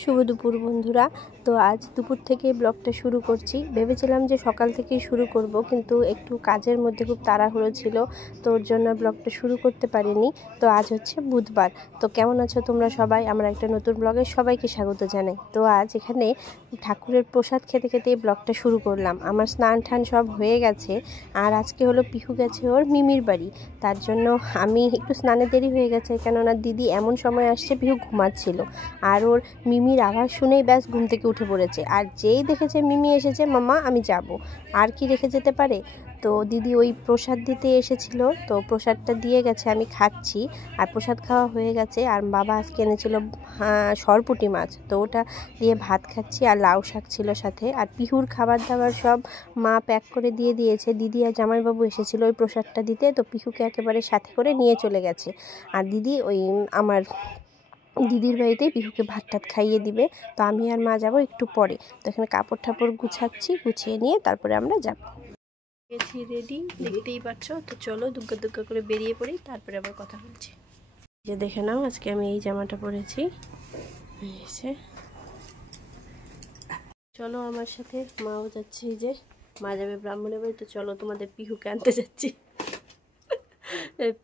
শুভ দুপুর বন্ধুরা। তো আজ দুপুর থেকে ব্লগটা শুরু করছি। ভেবেছিলাম যে সকাল থেকেই শুরু করব, কিন্তু একটু কাজের মধ্যে খুব তাড়াহুড়ো ছিল, তো ওর জন্য ব্লগটা শুরু করতে পারিনি। তো আজ হচ্ছে বুধবার। তো কেমন আছো তোমরা সবাই? আমরা একটা নতুন ব্লগে সবাইকে স্বাগত জানাই। তো আজ এখানে ঠাকুরের প্রসাদ খেতে খেতে ব্লগটা শুরু করলাম। আমার স্নান টান সব হয়ে গেছে, আর আজকে হলো পিহু গেছে ওর মিমির বাড়ি। তার জন্য আমি একটু স্নানে দেরি হয়ে গেছে, কেননা দিদি এমন সময় আসছে পিহু ঘুমাচ্ছিল, আর ওর মিমির আওয়াজ শুনেই ব্যাস ঘুম থেকে উঠে পড়েছে। আর যেই দেখেছে মিমি এসেছে, মামা আমি যাব, আর কি রেখে যেতে পারে। তো দিদি ওই প্রসাদ দিতে এসেছিল, তো প্রসাদটা দিয়ে গেছে, আমি খাচ্ছি। আর প্রসাদ খাওয়া হয়ে গেছে, আর বাবা আজকে এনেছিল সরপুঁটি মাছ, তো ওটা দিয়ে ভাত খাচ্ছি। আর লাউ শাক ছিল সাথে। আর পিহুর খাবার দাবার সব মা প্যাক করে দিয়ে দিয়েছে। দিদি আর জামাইবাবু এসেছিল ওই প্রসাদটা দিতে, তো পিহুকে একেবারে সাথে করে নিয়ে চলে গেছে। আর দিদি ওই আমার দিদির বাড়িতে পিহুকে ভাত টাত খাইয়ে দিবে। তো আমি আর মা যাব একটু পরে। তো এখানে কাপড় ঠাপড় গুছাচ্ছি, গুছিয়ে নিয়ে তারপরে আমরা যাব। গেছি রেডি, দেখতেই পাচ্ছ। তো চলো দুগ্গা দুগ্গা করে বেরিয়ে পড়ি, তারপরে আবার কথা বলছি। যে দেখে নাও, আজকে আমি এই জামাটা পরেছি। চলো আমার সাথে, মাও যাচ্ছে। এই যে মা যাবে ব্রাহ্মণের বাড়ি। তো চলো তোমাদের পিহুকে আনতে যাচ্ছি।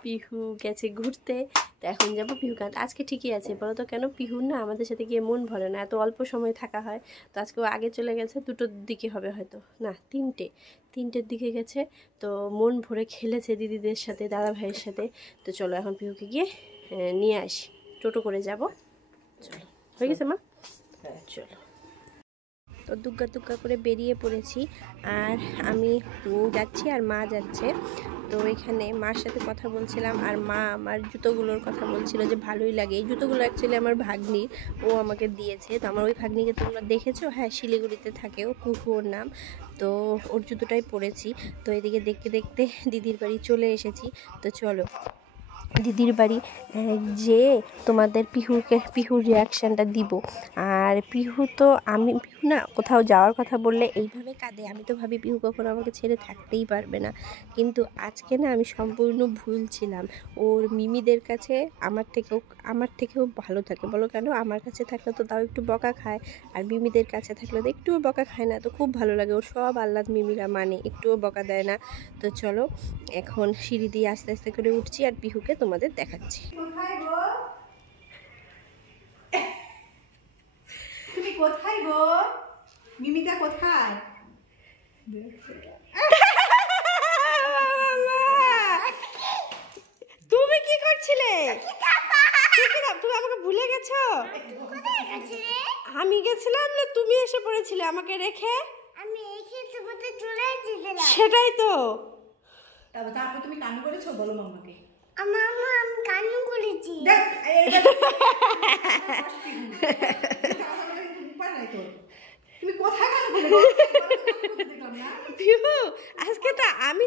পিহু গেছে ঘুরতে, তো এখন যাবো পিহুকে আনতে। আজকে ঠিকই আছে, বলো তো কেন? পিহুর না আমাদের সাথে গিয়ে মন ভরে না, এত অল্প সময় থাকা হয়। তো আজকে ও আগে চলে গেছে, 2টোর দিকে হবে হয়তো, না 3টের দিকে গেছে। তো মন ভরে খেলেছে দিদিদের সাথে, দাদা ভাইয়ের সাথে। তো চলো এখন পিহুকে গিয়ে নিয়ে আসি, টোটো করে যাব। চলো, হয়ে গেছে মা? চলো। তো দুগ্গা দুগ্গা করে বেরিয়ে পড়েছি, আর আমি যাচ্ছি আর মা যাচ্ছে। তো এখানে মার সাথে কথা বলছিলাম, আর মা আমার জুতোগুলোর কথা বলছিল যে ভালোই লাগে। এই জুতোগুলো অ্যাকচুয়ালি আমার ভাগ্নির, ও আমাকে দিয়েছে। তো আমার ওই ভাগ্নিকে তোমরা দেখেছো, হ্যাঁ, শিলিগুড়িতে থাকে ও, কুহু ওর নাম। তো ওর জুতোটাই পরেছি। তো এদিকে দেখতে দেখতে দিদির বাড়ি চলে এসেছি। তো চলো দিদির বাড়ি যে তোমাদের পিহুর রিয়াকশানটা দিব। আর পিহু না কোথাও যাওয়ার কথা বললে এইভাবে কাঁদে। আমি তো ভাবি পিহু কখনো আমাকে ছেড়ে থাকতেই পারবে না, কিন্তু আজকে না আমি সম্পূর্ণ ভুল ছিলাম। ওর মিমিদের কাছে আমার থেকেও ভালো থাকে। বলো কেন? আমার কাছে থাকলে তো তাও একটু বকা খায়, আর মিমিদের কাছে থাকলে তো একটুও বকা খায় না। তো খুব ভালো লাগে, ওর সব আহ্লাদ মিমিরা মানে, একটুও বকা দেয় না। তো চলো এখন সিঁড়ি দিয়ে আস্তে আস্তে করে উঠছি, আর পিহুকে তোমাদের দেখাচ্ছি। তুমি কোথায় গো? মিমিটা কোথায়? তুমি কি করছিলে? তুমি আমাকে ভুলে গেছো? আমি গেছিলাম না, তুমি এসে পড়েছিলে আমাকে রেখে। সেটাই তো। তারপর তুমি কান্না করেছো? বলো মামাকে। আমি কান্না করেছি। তুমি কোথায় আজকে তো আমি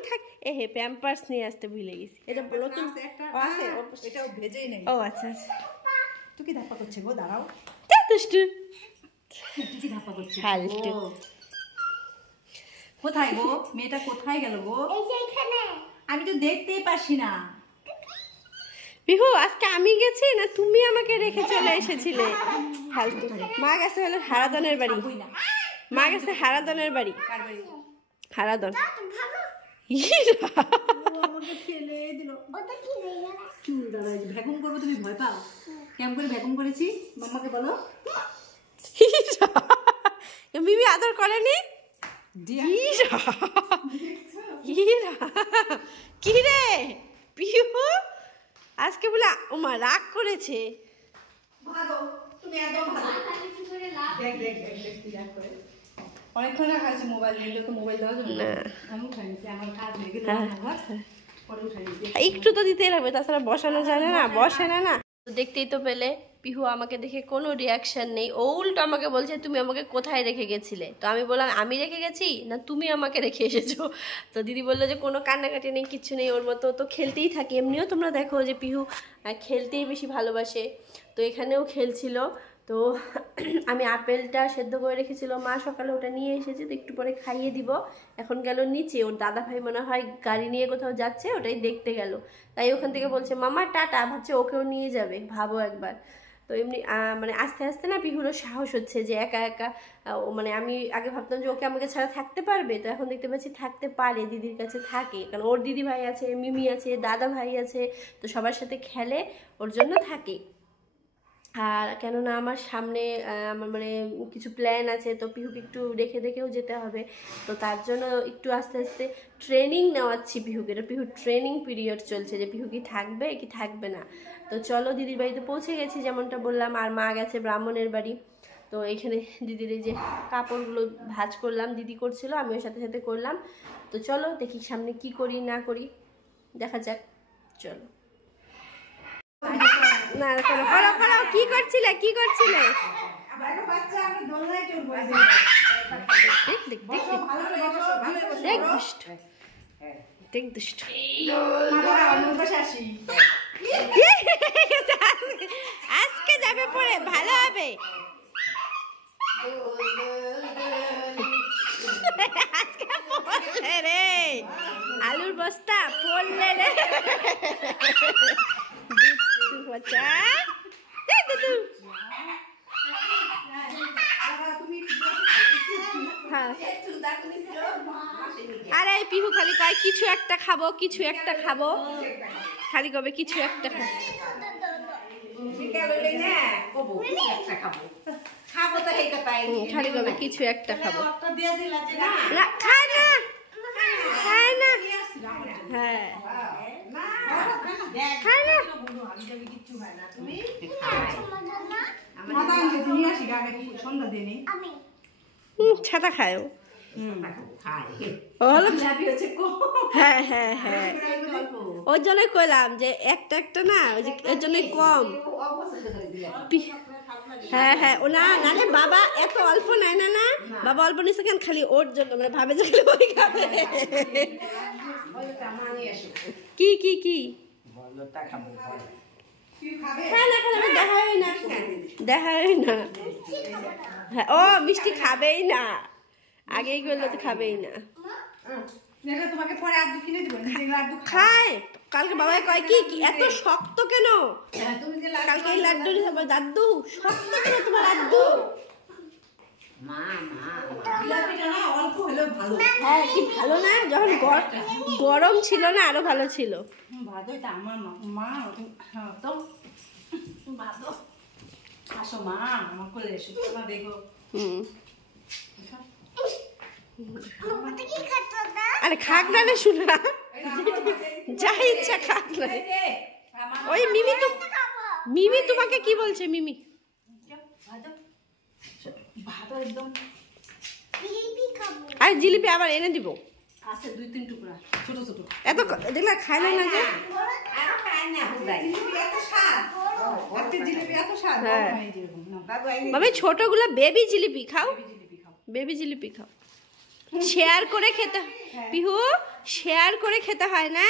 প্যাম্পার্স নিয়ে আসতে ভুলে গেছি। এটা নতুন আছে, এটাও ভেজেই নেই। ও আচ্ছা আচ্ছা। তুই কি ধাপ্পা করছে গো? দাঁড়াও। কি ধাপ্পা করছে? কোথায় গো? মেয়েটা কোথায় গেল গো? আমি তো দেখতেই পাচ্ছি না। পিহু আজকে আমি গেছি না তুমি আমাকে রেখে চলে এসেছিলে? ফালতু। মা গেছে হলো হারাদনের বাড়ি। মা গেছে হারাদনের বাড়ি। হারাদন। চুল দাঁড়াই ভ্যাকুম করবো, তুমি ভয় পাও? কেমন করে ভ্যাকুম করেছি মাম্মাকে বলো। মিমি আদর করেনি? কি রে পিহু আজকে বলে ওমা রাগ করেছে। অনেকক্ষণ রাখা মোবাইল দেখলে তো মোবাইল দেওয়া যাবে না। আমি খাইছি, আমার কাজ লেগে একটু তো দিতেই লাগবে, তাছাড়া বসানো জানে না, বসে না। তো দেখতেই তো পেলে পিহু আমাকে দেখে কোনো রিয়াকশন নেই। ও উল্টো আমাকে বলছে তুমি আমাকে কোথায় রেখে গেছিলে? তো আমি বললাম আমি রেখে গেছি না তুমি আমাকে রেখে এসেছো? তো দিদি বললো যে কোনো কান্নাকাটি নেই, কিচ্ছু নেই, ওর মতো তো খেলতেই থাকে। এমনিও তোমরা দেখো যে পিহু খেলতেই বেশি ভালোবাসে, তো এখানেও খেলছিল। তো আমি আপেলটা সেদ্ধ করে রেখেছিল মা, সকালে ওটা নিয়ে এসেছে, তো একটু পরে খাইয়ে দিব। এখন গেল নিচে, ওর দাদা ভাই মনে হয় গাড়ি নিয়ে কোথাও যাচ্ছে, ওটাই দেখতে গেল। তাই ওখান থেকে বলছে মামা টাটা, ভাবছে ওকেও নিয়ে যাবে, ভাবো একবার। তো এমনি মানে আস্তে আস্তে না পিহুরও সাহস হচ্ছে যে একা একা মানে আমি আগে ভাবতাম যে ওকে আমাকে ছাড়া থাকতে পারবে, তো এখন দেখতে পাচ্ছি থাকতে পারে, দিদির কাছে থাকে, কারণ ওর দিদি ভাই আছে, মিমি আছে, দাদা ভাই আছে, তো সবার সাথে খেলে, ওর জন্য থাকে। আর কেননা আমার সামনে আমার মানে কিছু প্ল্যান আছে, তো পিহুকে একটু দেখে দেখেও যেতে হবে, তো তার জন্য একটু আস্তে আস্তে ট্রেনিং নেওয়াচ্ছি পিহুকে। এটা পিহুর ট্রেনিং পিরিয়ড চলছে যে পিহু কি থাকবে কি থাকবে না। তো চলো দিদির বাড়িতে পৌঁছে গেছি যেমনটা বললাম, আর মা গেছে ব্রাহ্মণের বাড়ি। তো এখানে দিদির এই যে কাপড়গুলো ভাঁজ করলাম, দিদি করছিল, আমি ওর সাথে সাথে করলাম। তো চলো দেখি সামনে কি করি না করি, দেখা যাক, চলো। না করো করো করো, কি করছিলে কি করছিলে? দেখ দুষ্ট, দেখ দুষ্ট। আজকে যাবে পরে, ভালো হবে। আজকে পড়লে রে, আলুর বস্তা পড়লে রে। আরে পিহু খালি কয় কিছু একটা খাবো, কিছু একটা খাবো, খালি কবে কিছু একটা খাবো। খালি কবে কিছু একটা খাবো, না খায় না, খায় না, হ্যাঁ খায় না। ছাতা খায় ও, হ্যাঁ হ্যাঁ হ্যাঁ, ওর জন্যই কইলাম যে একটা একটা না, ওর জন্যই কম। হ্যাঁ হ্যাঁ, ও না নালে বাবা এত অল্প নেয় না, না বাবা অল্প নিচ্ছে কেন, খালি ওর জন্য, মানে ভাবে যে খালি ওই খাবে। কি কি কি দেখাই না, দেখাই না। হ্যাঁ ও মিষ্টি খাবেই না, আগেই করলে তো খাবেই না। খায়, কালকে বাবাই কয় কি এত শক্ত কেন, কালকে এই লাড্ডু দাদু শক্ত কেন তোমার লাড্ডু। হ্যাঁ কি ভালো না, যখন গরম ছিল না আরো ভালো ছিল। আরে খাক না রে শোনা, যা ইচ্ছা খাক না। ওই মিমি তো, মিমি তোমাকে কি বলছে মিমি? আর জিলিপি আবার এনে দিব, এত দেখলা খাইলো না যে। বাবা ছোটগুলো বেবি জিলিপি খাও, বেবি জিলিপি খাও, শেয়ার করে খেতে, পিহু শেয়ার করে খেতে হয় না।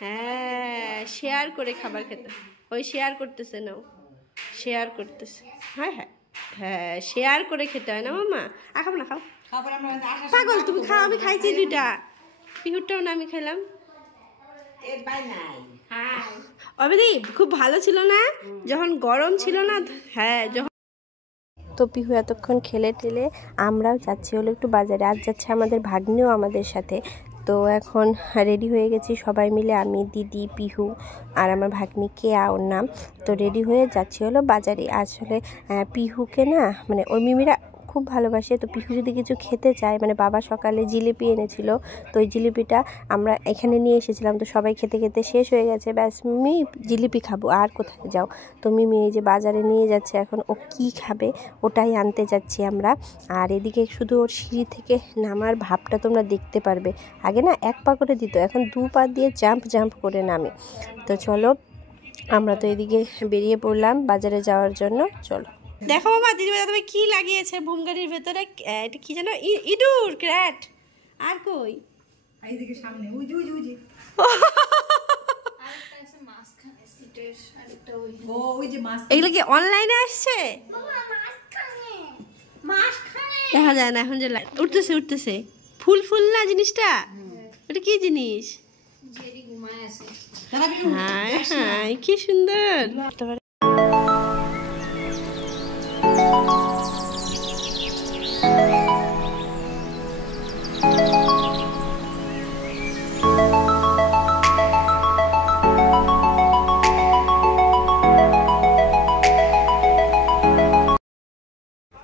হ্যাঁ শেয়ার করে খাবার খেতে, ওই শেয়ার করতেছে না, শেয়ার করতেছে। হ্যাঁ হ্যাঁ হ্যাঁ, শেয়ার করে খেতে হয় না মামা। আর খাবো না, খাও পাগল তুমি, খাও, আমি খাইছি দুইটা, পিহুরটাও না আমি খেলাম। অবেদি খুব ভালো ছিল না যখন গরম ছিল না, হ্যাঁ যখন। তো পিহু এতক্ষণ খেলে টেলে আমরাও যাচ্ছি হলো একটু বাজারে, আজ যাচ্ছে আমাদের ভাগ্নিও আমাদের সাথে। তো এখন রেডি হয়ে গেছি সবাই মিলে, আমি দিদি পিহু আর আমার ভাগ্নি কেয়া ওর নাম। তো রেডি হয়ে যাচ্ছি হলো বাজারে। আসলে পিহুকে না মানে ওর মিমিরা খুব ভালোবাসে, তো পিহু যদি কিছু খেতে চায়, মানে বাবা সকালে জিলিপি এনেছিল, তো ওই জিলিপিটা আমরা এখানে নিয়ে এসেছিলাম, তো সবাই খেতে খেতে শেষ হয়ে গেছে, ব্যাস মিমি জিলিপি খাবো আর কোথায় যাও। তো মিমি এই যে বাজারে নিয়ে যাচ্ছে, এখন ও কি খাবে ওটাই আনতে যাচ্ছি আমরা। আর এদিকে শুধু ওর সিঁড়ি থেকে নামার ভাবটা তোমরা দেখতে পারবে, আগে না এক পা করে দিত, এখন 2 পা দিয়ে জাম্প জাম্প করে নামে। তো চলো আমরা তো এদিকে বেরিয়ে পড়লাম বাজারে যাওয়ার জন্য, চলো। দেখো বাবা দিদিভাই তুমি কি লাগিয়েছে ভুমগাড়ির ভেতরে, এটা কি জানো, ইঁদুর ক্র্যাট। আর কই এইদিকে সামনে উজি উজি উজি লাইটের আরেকটা ওই ওই যে মাছ এগুলো কি অনলাইনে আসছে? দেখা যায় না এখন যে লাইট উঠতেছে উঠতেছে। ফুল ফুল না জিনিসটা? ওটা কি জিনিস? জেরি ঘুমায় আছে। হাই হাই কি সুন্দর।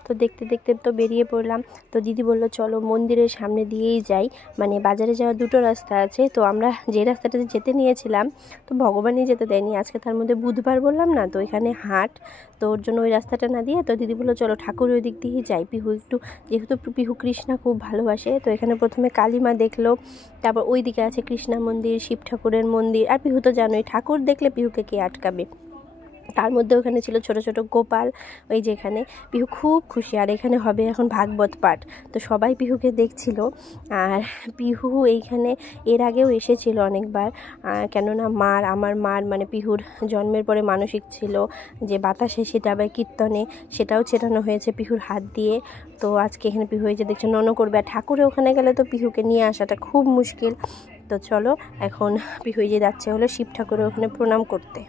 তো দেখতে দেখতে তো বেরিয়ে পড়লাম। তো দিদি বললো চলো মন্দিরের সামনে দিয়েই যাই, মানে বাজারে যাওয়ার দুটো রাস্তা আছে। তো আমরা যে রাস্তাটাতে যেতে নিয়েছিলাম তো ভগবানই যেতে দেয়নি, আজকে তার মধ্যে বুধবার বললাম না, তো এখানে হাট, তো ওর জন্য ওই রাস্তাটা না দিয়ে তো দিদি বললো চলো ঠাকুর ওই দিক দিয়েই যাই। পিহু একটু, যেহেতু পিহু কৃষ্ণা খুব ভালোবাসে, তো এখানে প্রথমে কালীমা দেখলো, তারপর ওই দিকে আছে কৃষ্ণা মন্দির, শিব ঠাকুরের মন্দির, আর পিহু তো জানোই ঠাকুর দেখলে পিহুকে কে আটকাবে। তার মধ্যে ওখানে ছিল ছোট ছোট গোপাল, ওই যে এখানে পিহু খুব খুশি। আর এখানে হবে এখন ভাগবত পাঠ, তো সবাই পিহুকে দেখছিল। আর পিহু এইখানে এর আগেও এসেছিল অনেকবার, কেননা আমার মার মানে পিহুর জন্মের পরে মানসিক ছিল যে বাতাসে ছিটাবে কীর্তনে, সেটাও ছেটানো হয়েছে পিহুর হাত দিয়ে। তো আজকে এখানে পিহু এই যে দেখছো নন করবে, আর ঠাকুরে ওখানে গেলে তো পিহুকে নিয়ে আসাটা খুব মুশকিল। তো চলো এখন পিহু এই যে যাচ্ছে হলো শিব ঠাকুরের ওখানে প্রণাম করতে।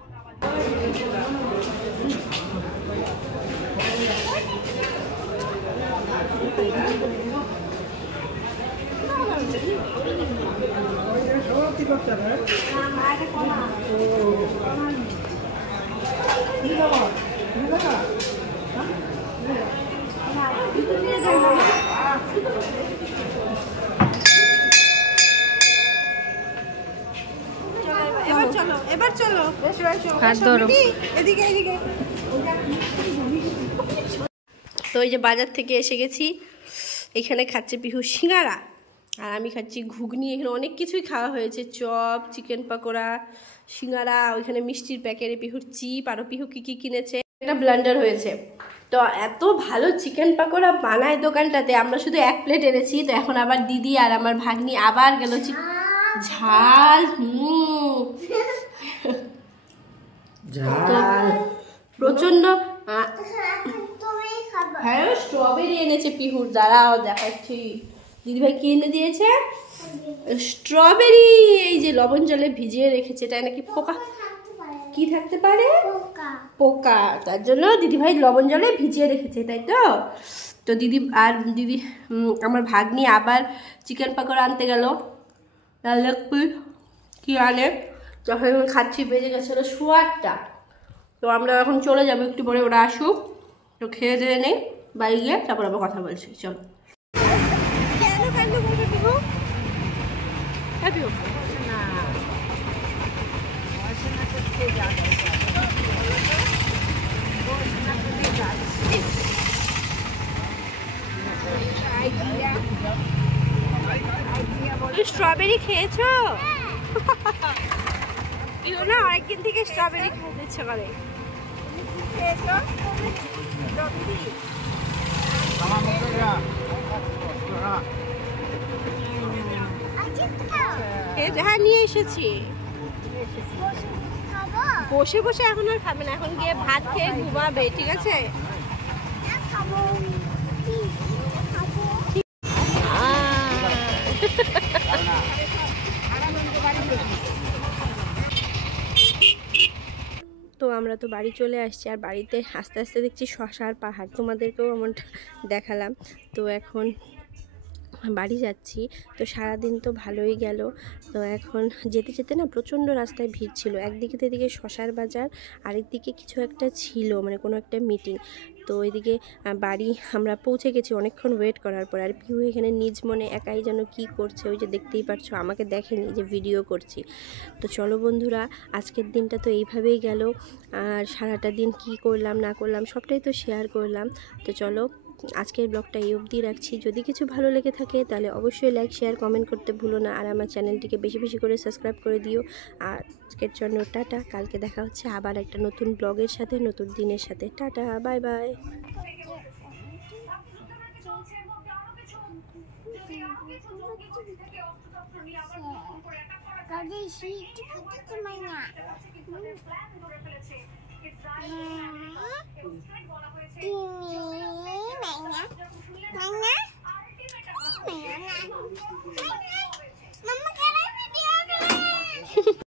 এবার চলো হাত ধরো। এদিকে এদিকে। তো ওই যে বাজার থেকে এসে গেছি, এখানে খাচ্ছে পিহু সিঙ্গারা আর আমি খাচ্ছি ঘুগনি। এখানে অনেক কিছুই খাওয়া হয়েছে, চপ, চিকেন পকোড়া, সিঙ্গারা, ওইখানে মিষ্টির প্যাকেটে পিহুর চিপ, আরও পিহু কী কী কিনেছে। একটা ব্লান্ডার হয়েছে। তো এত ভালো চিকেন পকোড়া বানায় দোকানটাতে, আমরা শুধু এক প্লেট এনেছি। তো এখন আবার দিদি আর আমার ভাগ্নি আবার গেল ঝাল প্রচন্ড। হ্যাঁ স্ট্রবেরি এনেছে পিহুর, দাঁড়াও দেখাচ্ছি। দিদিভাই কি এনে দিয়েছে? স্ট্রবেরি। এই যে লবণ জলে ভিজিয়ে রেখেছে, এটা নাকি পোকা কি থাকতে পারে, পোকা, তার জন্য দিদিভাই লবণ জলে ভিজিয়ে রেখেছে, তাই তো। তো দিদি আমার ভাগ্নি আবার চিকেন পকোড়া আনতে গেল, কি আনে, তখন খাচ্ছি। বেজে গেছিলো 8টা। তো আমরা এখন চলে যাবো, একটু পরে ওরা আসুক, তো খেয়ে দিয়ে নেই, বাড়ি গিয়ে তারপর আবার কথা বলছি। চলো। কেন কান্দ করবে পিহু? হ্যাঁ পিহু না, স্ট্রবেরি খেয়েছো? পিহু না অনেকদিন থেকে স্ট্রবেরি খেতে ইচ্ছে করে। হ্যাঁ নিয়ে এসেছি। বসে বসে এখন আর খাবে না, এখন গিয়ে ভাত খেয়ে ঘুমাবে, ঠিক আছে? তো আমরা তো বাড়ি চলে আসছি, আর বাড়িতে আস্তে আস্তে দেখছি শশার পাহাড়, তোমাদেরকেও এমনটা দেখালাম। তো এখন বাড়ি যাচ্ছি। তো সারাদিন তো ভালোই গেল। তো এখন যেতে যেতে না প্রচণ্ড রাস্তায় ভিড় ছিল, একদিকে তো এদিকে শশার বাজার, আরেকদিকে কিছু একটা ছিল মানে কোনো একটা মিটিং। তো ওইদিকে বাড়ি আমরা পৌঁছে গেছি অনেকক্ষণ ওয়েট করার পর। আর পিহু এখানে নিজ মনে একাই যেন কি করছে, ওই যে দেখতেই পারছো, আমাকে দেখেনি যে ভিডিও করছি। তো চলো বন্ধুরা, আজকের দিনটা তো এইভাবেই গেল, আর সারাটা দিন কি করলাম না করলাম সবটাই তো শেয়ার করলাম। তো চলো আজকের ব্লগটা এই অবধি রাখছি। যদি কিছু ভালো লেগে থাকে তাহলে অবশ্যই লাইক, শেয়ার, কমেন্ট করতে ভুলো না, আর আমার চ্যানেলটিকে বেশি বেশি করে সাবস্ক্রাইব করে দিও। আর আজকের জন্য টাটা, কালকে দেখা হচ্ছে আবার একটা নতুন ব্লগের সাথে, নতুন দিনের সাথে। Tata, bye bye. কাজে শীত করতে মাইনা মাইনা